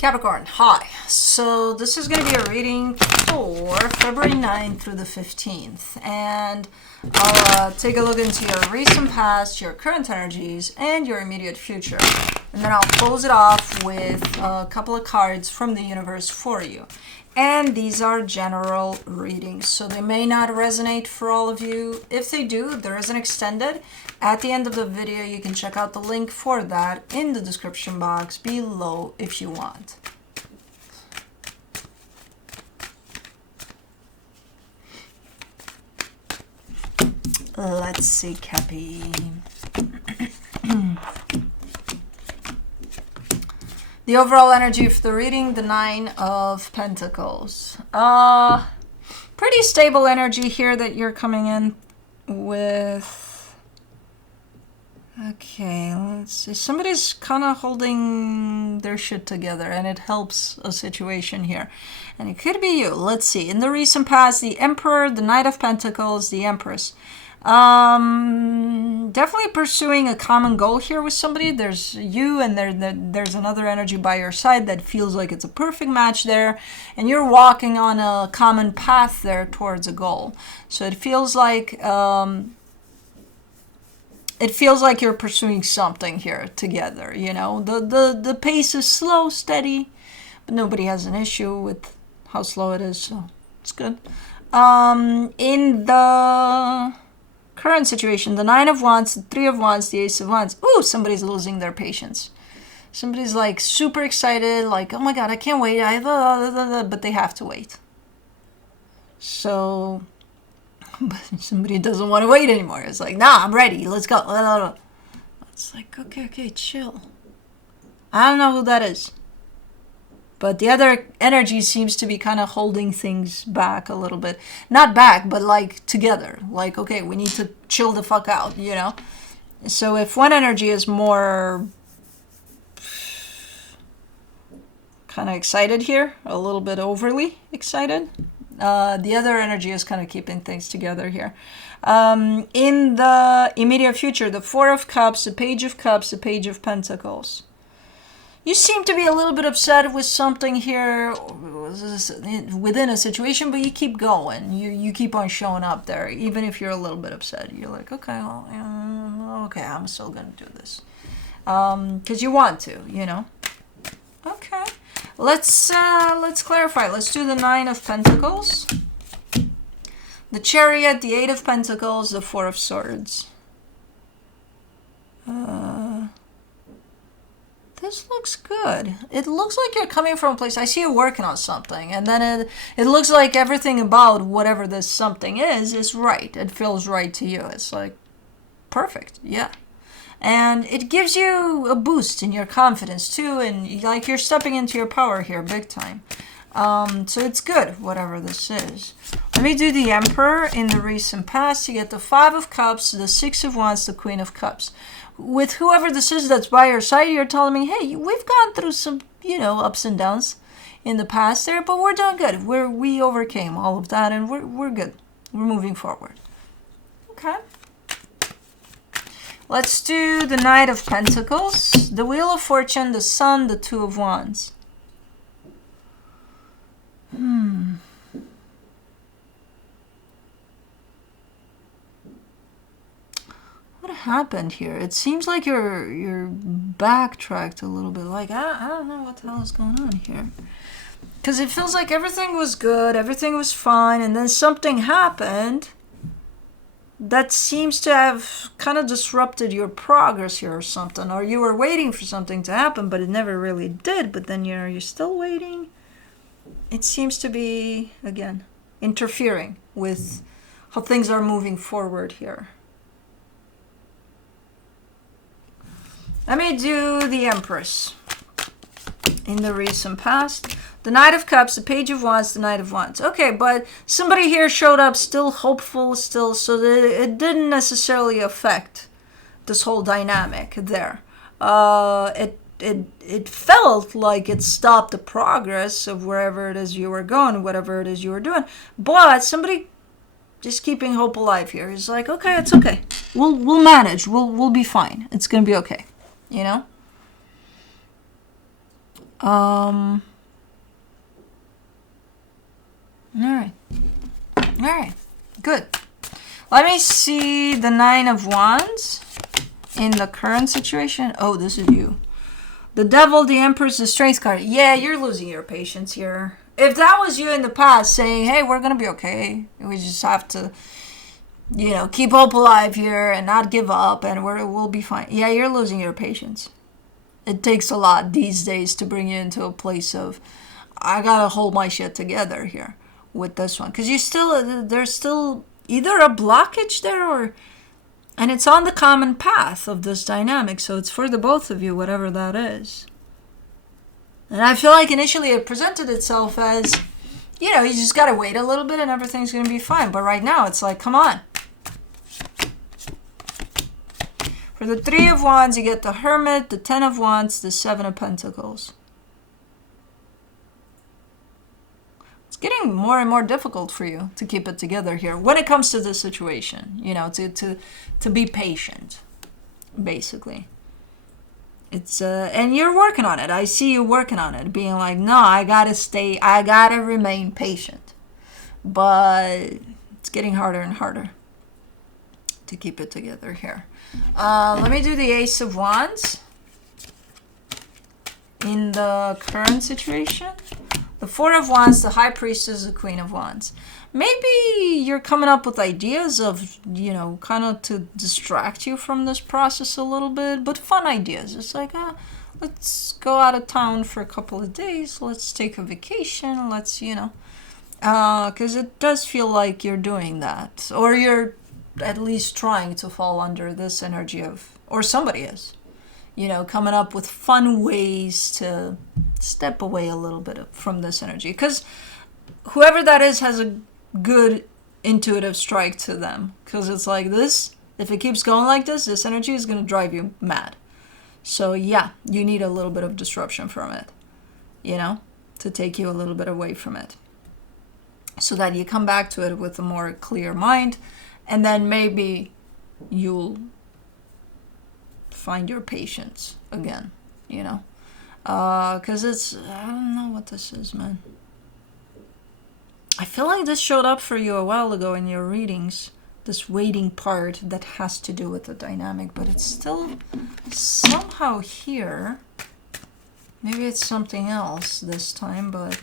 Capricorn, hi. So this is going to be a reading for February 9th through the 15th. And I'll take a look into your recent past, your current energies, and your immediate future. And then I'll close it off with a couple of cards from the universe for you. And these are general readings, so they may not resonate for all of you. If they do, there is an extended. At the end of the video, you can check out the link for that in the description box below if you want. Let's see, Cappy. The overall energy for the reading, the 9 of Pentacles. Pretty stable energy here that you're coming in with. Okay, let's see. Somebody's kind of holding their shit together, and it helps a situation here. And it could be you. Let's see. In the recent past, the Emperor, the Knight of Pentacles, the Empress. Definitely pursuing a common goal here with somebody. There's you and there's another energy by your side that feels like it's a perfect match there, and you're walking on a common path there towards a goal. So it feels like you're pursuing something here together. You know, the pace is slow, steady, but nobody has an issue with how slow it is, so it's good. In the current situation, the 9 of Wands, the 3 of Wands, the Ace of Wands. Ooh, somebody's losing their patience. Somebody's like super excited, like, oh my God, I can't wait. But they have to wait. So, but somebody doesn't want to wait anymore. It's like, nah, I'm ready. Let's go. It's like, okay, chill. I don't know who that is. But the other energy seems to be kind of holding things back a little bit. Not back, but like together. Like, okay, we need to chill the fuck out, you know? So if one energy is more kind of excited here, a little bit overly excited, the other energy is kind of keeping things together here. In the immediate future, the 4 of Cups, the Page of Cups, the Page of Pentacles. You seem to be a little bit upset with something here within a situation, but you keep going. You keep on showing up there, even if you're a little bit upset. You're like, okay, well, okay, I'm still going to do this. Because you want to, you know. Okay. Let's clarify. Let's do the 9 of Pentacles. The Chariot, the 8 of Pentacles, the 4 of Swords. This looks good. It looks like you're coming from a place. I see you working on something, and then it looks like everything about whatever this something is right. It feels right to you. It's like perfect, yeah. And it gives you a boost in your confidence too, and like you're stepping into your power here, big time. So it's good, whatever this is. Let me do the Emperor in the recent past. You get the 5 of Cups, the 6 of Wands, the Queen of Cups. With whoever this is that's by your side, you're telling me, hey, we've gone through some, you know, ups and downs in the past there, but we're doing good. We overcame all of that, and we're good. We're moving forward. Okay. Let's do the Knight of Pentacles, the Wheel of Fortune, the Sun, the 2 of Wands. What happened here? It seems like you're backtracked a little bit. Like, I don't know what the hell is going on here. Because it feels like everything was good, everything was fine, and then something happened that seems to have kind of disrupted your progress here or something. Or you were waiting for something to happen, but it never really did. But then you're still waiting. It seems to be, again, interfering with how things are moving forward here. Let me do the Empress in the recent past. The Knight of Cups, the Page of Wands, the Knight of Wands. Okay, but somebody here showed up still hopeful, still, so that it didn't necessarily affect this whole dynamic there. It felt like it stopped the progress of wherever it is you were going, whatever it is you were doing. But somebody just keeping hope alive here is like, okay, it's okay. We'll manage. We'll be fine. It's gonna be okay. You know? All right. All right. Good. Let me see the Nine of Wands in the current situation. Oh, this is you. The Devil, the Empress, the Strength card. Yeah, you're losing your patience here. If that was you in the past saying, hey, we're going to be okay. We just have to, keep hope alive here and not give up and we'll be fine. Yeah, you're losing your patience. It takes a lot these days to bring you into a place of, I got to hold my shit together here with this one. Because there's still either a blockage there and it's on the common path of this dynamic. So it's for the both of you, whatever that is. And I feel like initially it presented itself as, you just got to wait a little bit and everything's going to be fine. But right now it's like, come on. For the Three of Wands, you get the Hermit, the Ten of Wands, the Seven of Pentacles. It's getting more and more difficult for you to keep it together here when it comes to this situation, to be patient, basically. It's and you're working on it. I see you working on it, being like, no, I gotta remain patient. But it's getting harder and harder to keep it together here. Let me do the Ace of Wands in the current situation. The Four of Wands, the High Priestess, the Queen of Wands. Maybe you're coming up with ideas of, kind of to distract you from this process a little bit, but fun ideas. It's like, let's go out of town for a couple of days. Let's take a vacation. Let's, because it does feel like you're doing that. Or you're at least trying to fall under this energy of, or somebody is, coming up with fun ways to step away a little bit from this energy. Because whoever that is has a good intuitive strike to them. Because it's like this, if it keeps going like this energy is going to drive you mad. So yeah, you need a little bit of disruption from it, to take you a little bit away from it. So that you come back to it with a more clear mind. And then maybe you'll find your patience again, because I don't know what this is, man. I feel like this showed up for you a while ago in your readings, this waiting part that has to do with the dynamic, but it's still somehow here. Maybe it's something else this time, but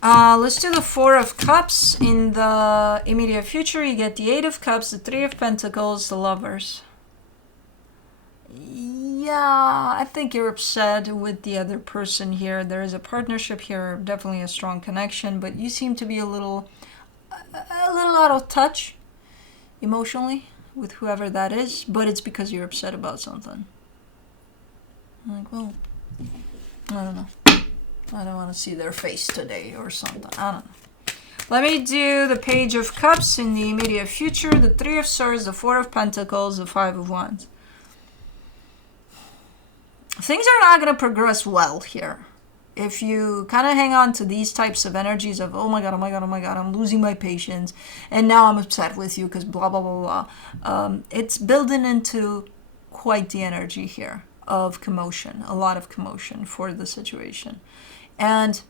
let's do the Four of Cups. In the immediate future, you get the Eight of Cups, the Three of Pentacles, the Lovers. Yeah, I think you're upset with the other person here. There is a partnership here, definitely a strong connection, but you seem to be a little out of touch emotionally with whoever that is, but it's because you're upset about something. I'm like, well, I don't know. I don't want to see their face today or something. I don't know. Let me do the Page of Cups in the immediate future, the Three of Swords, the Four of Pentacles, the Five of Wands. Things are not going to progress well here. If you kind of hang on to these types of energies of, oh my God, I'm losing my patience, and now I'm upset with you because blah, blah, blah, blah. It's building into quite the energy here of commotion, a lot of commotion for the situation. And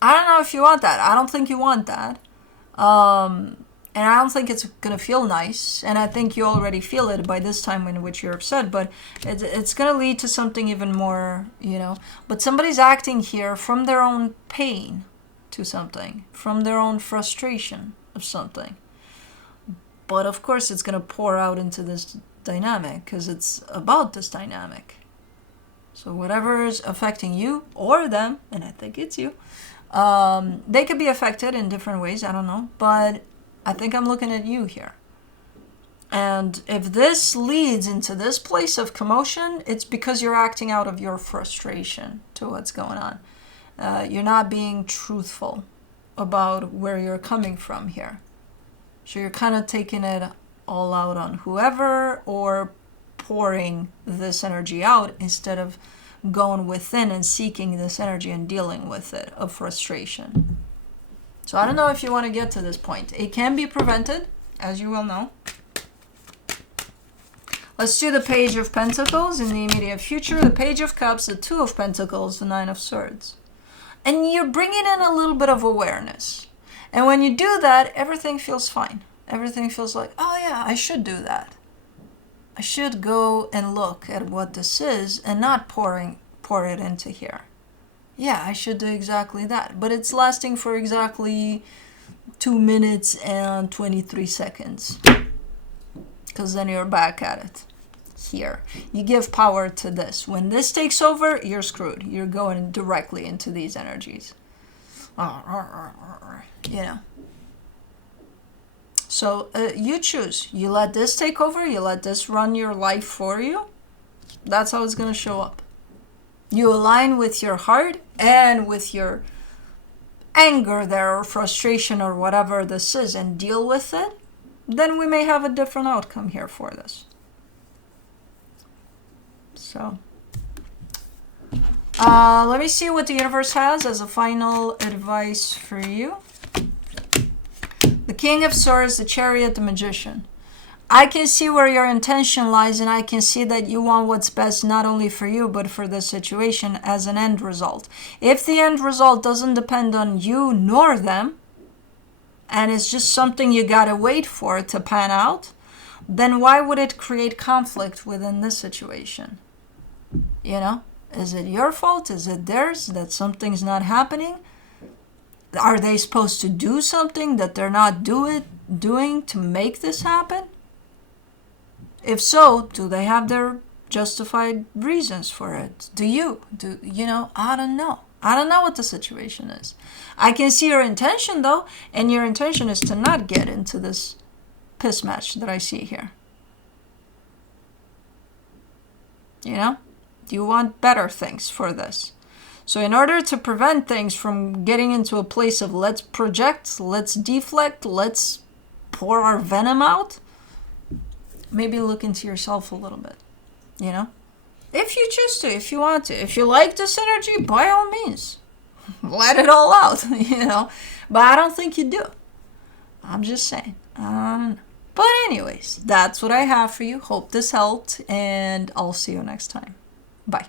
I don't know if you want that. I don't think you want that. And I don't think it's going to feel nice. And I think you already feel it by this time in which you're upset. But it's going to lead to something even more, But somebody's acting here from their own pain to something. From their own frustration of something. But of course it's going to pour out into this dynamic. Because it's about this dynamic. So whatever is affecting you or them, and I think it's you, they could be affected in different ways. I don't know. But I think I'm looking at you here. And if this leads into this place of commotion, it's because you're acting out of your frustration to what's going on. You're not being truthful about where you're coming from here. So you're kind of taking it all out on whoever or pouring this energy out instead of going within and seeking this energy and dealing with it of frustration. So I don't know if you want to get to this point. It can be prevented, as you well know. Let's do the Page of Pentacles in the immediate future, the Page of Cups, the Two of Pentacles, the Nine of Swords. And you're bringing in a little bit of awareness. And when you do that, everything feels fine. Everything feels like, oh yeah, I should do that. I should go and look at what this is and not pour it into here. Yeah, I should do exactly that. But it's lasting for exactly 2 minutes and 23 seconds. Because then you're back at it. Here. You give power to this. When this takes over, you're screwed. You're going directly into these energies. You know. So you choose. You let this take over. You let this run your life for you. That's how it's going to show up. You align with your heart and with your anger there, or frustration, or whatever this is, and deal with it. Then we may have a different outcome here for this. So, let me see what the universe has as a final advice for you. The King of Swords, the Chariot, the Magician. I can see where your intention lies, and I can see that you want what's best not only for you, but for the situation as an end result. If the end result doesn't depend on you nor them, and it's just something you gotta wait for to pan out, then why would it create conflict within this situation? You know, is it your fault? Is it theirs that something's not happening? Are they supposed to do something that they're not doing to make this happen? If so, do they have their justified reasons for it? Do you know? I don't know. I don't know what the situation is. I can see your intention though, and your intention is to not get into this piss match that I see here. You know? You want better things for this. So in order to prevent things from getting into a place of let's project, let's deflect, let's pour our venom out, maybe look into yourself a little bit, you know? If you choose to, if you want to. If you like this energy, by all means, let it all out, you know? But I don't think you do. I'm just saying. But anyways, that's what I have for you. Hope this helped, and I'll see you next time. Bye.